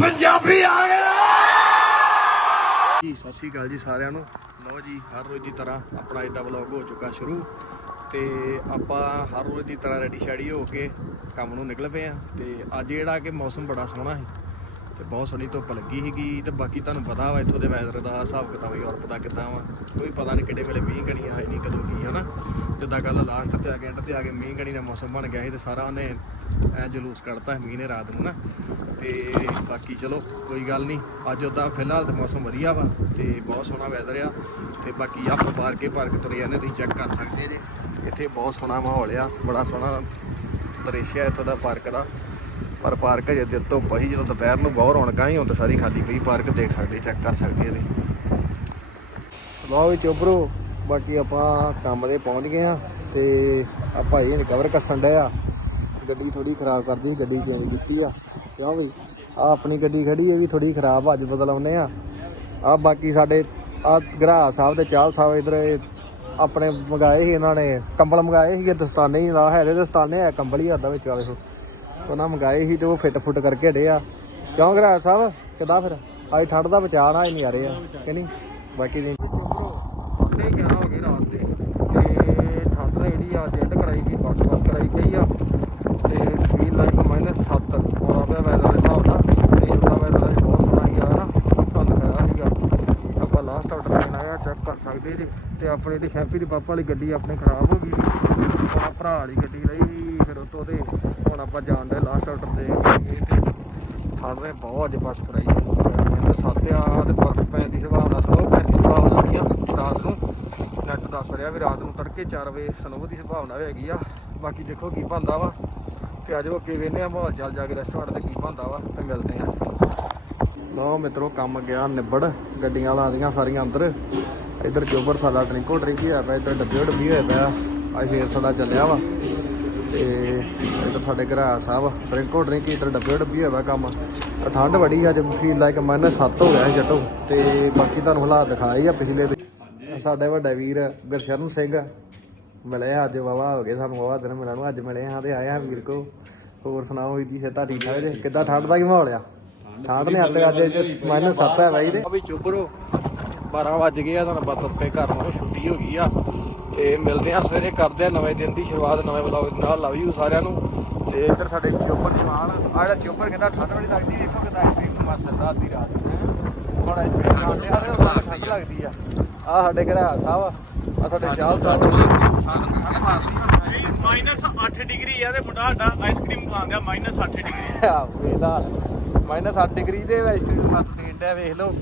ਪੰਜਾਬੀ ਆ ਗਿਆ ਜੀ, ਸਤਿ ਸ਼੍ਰੀ ਅਕਾਲ ਜੀ ਸਾਰਿਆਂ ਨੂੰ। ਲਓ ਜੀ, ਹਰ ਰੋਜ਼ ਦੀ ਤਰ੍ਹਾਂ ਆਪਣਾ ਇਦਾਂ ਵਲੌਗ ਹੋ ਚੁੱਕਾ ਸ਼ੁਰੂ। ਤੇ ਆਪਾਂ ਹਰ ਰੋਜ਼ ਦੀ ਤਰ੍ਹਾਂ ਰੈਡੀ ਸ਼ੈਡੀ ਹੋ ਕੇ ਕੰਮ ਨੂੰ ਨਿਕਲ ਪਏ ਆ ਤੇ ਅੱਜ ਜਿਹੜਾ ਕਿ ਮੌਸਮ ਬੜਾ ਸੋਹਣਾ ਸੀ, ਤੇ ਬਹੁਤ ਸੋਹਣੀ ਧੁੱਪ ਲੱਗੀ ਸੀਗੀ। ਤੇ ਬਾਕੀ ਤੁਹਾਨੂੰ ਪਤਾ ਵਾ ਇੱਥੋਂ ਦੇ ਵੈਦਰ ਦਾ, ਹਿਸਾਬ ਕਿਤਾਬ ਯੂਰਪ ਦਾ ਕਿੱਦਾਂ ਵਾ। ਕੋਈ ਪਤਾ ਨਹੀਂ ਕਿਹੜੇ ਵੇਲੇ ਮੀਂਹ ਕਣੀ ਆਏ ਨਹੀਂ ਕਦੋਂ ਕੀ ਹਨਾ ਜਿੱਦਾਂ ਕੱਲ ਲਾਸਟ ਤੇ ਆ ਕੇ ਐਂਡ ਤੇ ਆ ਕੇ ਮੀਂਹ ਗਣੀ ਦਾ ਮੌਸਮ ਬਣ ਗਿਆ ਸੀ ਤੇ ਸਾਰਾ ਉਹਨੇ ਐ ਜਲੂਸ ਕੱਢਤਾ ਮੀਂਹ ਨੇ ਰਾਤ ਨੂੰ ਨਾ। ਤੇ ਬਾਕੀ ਚਲੋ, ਕੋਈ ਗੱਲ ਨਹੀਂ। ਅੱਜ ਉਦਾਂ ਫਿਲਹਾਲ ਤੇ ਮੌਸਮ ਵਧੀਆ ਵਾ ਤੇ ਬਹੁਤ ਸੋਹਣਾ ਵੈਦਰ ਆ। ਤੇ ਬਾਕੀ ਆਪਾਂ ਪਾਰਕ ਕੇ ਪਾਰਕ ਤੁਰੇ ਜਾਂਦੇ ਤੁਸੀਂ ਚੈੱਕ ਕਰ ਸਕਦੇ ਜੇ। ਇੱਥੇ ਬਹੁਤ ਸੋਹਣਾ ਮਾਹੌਲ ਆ, ਬੜਾ ਸੋਹਣਾ ਦ੍ਰਿਸ਼ ਆ ਇੱਥੋਂ ਦਾ ਪਾਰਕ ਦਾ। ਪਰ ਪਾਰਕ ਅਜੇ ਦਿਨ ਤੋਂ ਪਈ, ਜਦੋਂ ਦੁਪਹਿਰ ਨੂੰ ਬਹੁਤ ਰੌਣਕਾਂ ਹੀ ਹੁਣ ਤਾਂ ਸਾਰੀ ਖਾਲੀ ਪਈ। ਪਾਰਕ ਦੇਖ ਸਕਦੇ ਚੈੱਕ ਕਰ ਸਕਦੇ ਇਹਦੇ ਲਓ ਵੀ ਚੋਬਰੋ ਬਾਕੀ ਆਪਾਂ ਕੰਮ ਦੇ ਪਹੁੰਚ ਗਏ ਆ ਤੇ ਆਪਾਂ ਭਾਈ ਰਿਕਵਰ ਕਵਰ ਡਏ ਆ। ਗੱਡੀ ਥੋੜੀ ਖਰਾਬ ਕਰਦੀ ਗੱਡੀ ਚੇਂਜ ਕੀਤੀ ਆ। ਕਿਉਂ ਵੀ ਆ ਆਪਣੀ ਗੱਡੀ ਖੜੀ ਇਹ ਵੀ ਥੋੜੀ ਖਰਾਬ ਆ, ਅੱਜ ਬਦਲਾਉਨੇ ਆ। ਆ ਬਾਕੀ ਸਾਡੇ ਆ ਗਰਾ ਸਾਹਿਬ ਤੇ ਚਾਲ ਸਾਹਿਬ ਇਧਰ ਆਪਣੇ ਮੰਗਾਏ ਸੀ ਇਹਨਾਂ ਨੇ ਕੰਬਲ ਮੰਗਾਏ ਸੀਗੇ ਦਸਤਾਨੇ ਹੀ ਲਾ ਹੈ ਦਸਤਾਨੇ ਆ ਕੰਬਲ ਹੀ ਆਦਾ ਵਿੱਚ ਆ ਵੇਖੋ ਉਹਨਾਂ ਮੰਗਾਏ ਸੀ ਤੇ ਉਹ ਫਿੱਟ ਫੁੱਟ ਕਰਕੇ ਡੇ ਆ। ਕਿਉਂ ਗਰਾ ਸਾਹਿਬ? ਕਿੱਦਾਂ ਫਿਰ? ਅੱਜ ਠੰਡ ਦਾ ਬਚਾਅ ਨਾ ਹੀ ਨਹੀਂ ਆ ਰਹੇ ਆ ਕਿ ਨਹੀਂ? ਬਾਕੀ ਦੀ 11 ਹੋ ਗਏ ਰਾਤ ਦੇ ਤੇ ਠੰਡ ਦਾ ਜਿਹੜੀ ਆ ਜੈਂਟ ਕਰਾਈ ਗਈ ਬਸ ਬਸ ਕਰਾਈ ਗਈ। ਆ ਤੇ ਫੀਲ ਲਾਈਕ ਮਾਈਨਸ 7 ਹੋਣਾ ਪਿਆ ਵੈਦਰ ਦੇ ਹਿਸਾਬ ਨਾਲ ਤੇ ਉਹਦਾ ਵੈਦਰ ਅੱਜ ਬਹੁਤ ਸੋਹਣਾ ਹੀ ਆ ਨਾ ਤੁਹਾਨੂੰ ਫਾਇਦਾ ਸੀਗਾ ਆਪਾਂ ਲਾਸਟ ਆਊਟ ਲੈਣ ਆਇਆ ਚੈੱਕ ਕਰ ਸਕਦੇ ਜੀ ਤੇ ਆਪਣੇ ਦੀ ਸ਼ੈਂਪੀ ਦੀ ਪਾਪਾ ਵਾਲੀ ਗੱਡੀ ਆਪਣੀ ਖਰਾਬ ਹੋ ਗਈ। ਹੁਣ ਆਹ ਭਰਾ ਵਾਲੀ ਗੱਡੀ ਲਈ ਫਿਰ ਉਤੋਂ ਤੇ ਹੁਣ ਆਪਾਂ ਜਾਣਦੇ ਲਾਸਟ ਆਊਟ ਦੇ ਤੇ ਠੰਡ ਨੇ ਬਹੁਤ ਅੱਜ ਬਸ ਕਰਾਈ ਕਹਿੰਦੇ ਸਾਤਿਆ ਤੇ ਬਰਫ਼ ਪੈਣ ਦੀ ਸੰਭਾਵਨਾ ਸਨੋ ਪੈਣ ਦੀ ਸੰਭਾਵਨਾ ਨੈਟ ਵੀ ਰਾਤ ਨੂੰ ਤੜਕੇ 4 ਵਜੇ, ਸਨੋ ਦੀ ਸੰਭਾਵਨਾ ਵੀ ਹੈਗੀ ਆ। ਬਾਕੀ ਦੇਖੋ ਕੀ ਬਣਦਾ ਵਾ। ਤੇ ਅੱਜ ਅੱਗੇ ਵੇਨੇ ਆ, ਮਾਹੌਲ ਚੱਲ ਜਾ ਕੇ ਰੈਸਟੋਰੈਂਟ ਤੇ ਕੀ ਬਣਦਾ ਵਾ, ਤੇ ਮਿਲਦੇ ਆ। ਲਓ ਮਿੱਤਰੋ, ਕੰਮ ਗਿਆ ਨਿਬੜ, ਗੱਡੀਆਂ ਲਾ ਦੀਆਂ ਸਾਰੀਆਂ ਅੰਦਰ। ਇੱਧਰ ਜੋਬਰ ਸਾਡਾ ਡਰਿੰਕੋ ਡਰਿੰਕ ਹੀ ਹੋਇਆ ਪਿਆ, ਇੱਧਰ ਡੱਬੇ ਡੱਬੀ ਹੋਇਆ ਪਿਆ। ਅੱਜ ਫੇਰ ਸਾਡਾ ਚੱਲਿਆ ਵਾ। ਤੇ ਇੱਧਰ ਸਾਡੇ ਘਰਾ ਸਾਹਿਬ ਡਰਿੰਕੋ ਡਰਿੰਕ ਇੱਧਰ ਡੱਬੇ ਡੱਬੀ ਹੋਇਆ ਵਾ ਕੰਮ। ਤਾਂ ਠੰਡ ਬੜੀ ਅੱਜ ਫੀਲ ਲਾਈਕ ਮਾਈਨਸ 7 ਹੋ ਗਿਆ ਸੀ ਜੱਟੋ। ਤੇ ਬਾਕੀ ਤੁਹਾਨੂੰ ਹਾਲਾਤ ਦਿਖਾਏ ਆ ਪਿਛਲੇ ਦੇ ਸਾਡੇ ਵੱਡਾ ਵੀਰ ਗੁਰਸ਼ਰਨ ਸਿੰਘ। ਮਿਲਿਆ ਅੱਜ ਵਾਵਾ ਹੋ ਗਏ ਸਾਨੂੰ ਵਾਵਾ ਦਿਨ ਮਿਲਣ ਨੂੰ, ਅੱਜ ਮਿਲੇ ਹਾਂ ਤੇ ਆਏ ਆ ਵੀਰ ਕੋ। ਹੋਰ ਸੁਣਾਓ ਜੀ ਸੇਤਾ ਠੀਕ ਠਾਕ ਜੇ? ਕਿੱਦਾਂ, ਠੰਡ ਦਾ ਕੀ ਮਾਹੌਲ ਆ? ਠੰਡ ਨੇ ਹੱਤੇ ਅੱਜ ਮਾਈਨਸ 7 ਹੈ ਬਾਈ ਦੇ ਅਭੀ ਚੁੱਪਰੋ 12 ਵੱਜ ਗਏ ਆ, ਤੁਹਾਨੂੰ ਪਤਾ ਉੱਤੇ ਘਰ ਨੂੰ ਛੁੱਟੀ ਹੋ ਗਈ ਆ। ਤੇ ਮਿਲਦੇ ਆ ਸਵੇਰੇ, ਕਰਦੇ ਆ ਨਵੇਂ ਦਿਨ ਦੀ ਸ਼ੁਰੂਆਤ, ਨਵੇਂ ਵਲੌਗ ਦੇ ਨਾਲ ਲਵ ਯੂ ਸਾਰਿਆਂ ਨੂੰ। ਤੇ ਇੱਧਰ ਸਾਡੇ ਚੋਪਰ ਜਵਾਨ ਆ ਜਿਹੜਾ ਚੋਪਰ ਕਹਿੰਦਾ ਠੰਡ ਬੜੀ ਲੱਗਦੀ, ਵੇਖੋ ਕਿਦਾਂ ਆਈਸਕ੍ਰੀਮ ਦਿੰਦਾ ਆ ਤੇ ਠੰਡ ਲੱਗਦੀ ਆ। ਆ ਸਾਡੇ ਘਰ ਸਾਹਿਬ ਆ ਸਾਡੇ ਚਾਲ ਸਾਹਿਬ। ਮਾਈਨਸ 8 ਡਿਗਰੀ ਆ ਤੇ ਮੁੰਡਾ ਸਾਡਾ ਆਈਸਕ੍ਰੀਮ ਖਾਂਦਾ ਮਾਈਨਸ 8 ਡਿਗਰੀ। ਵੇਦਾ ਮਾਈਨਸ 8 ਡਿਗਰੀ ਦੇ ਆਈਸਕ੍ਰੀਮ ਹੱਥ ਦੇਣ ਵੇਖ ਲਓ।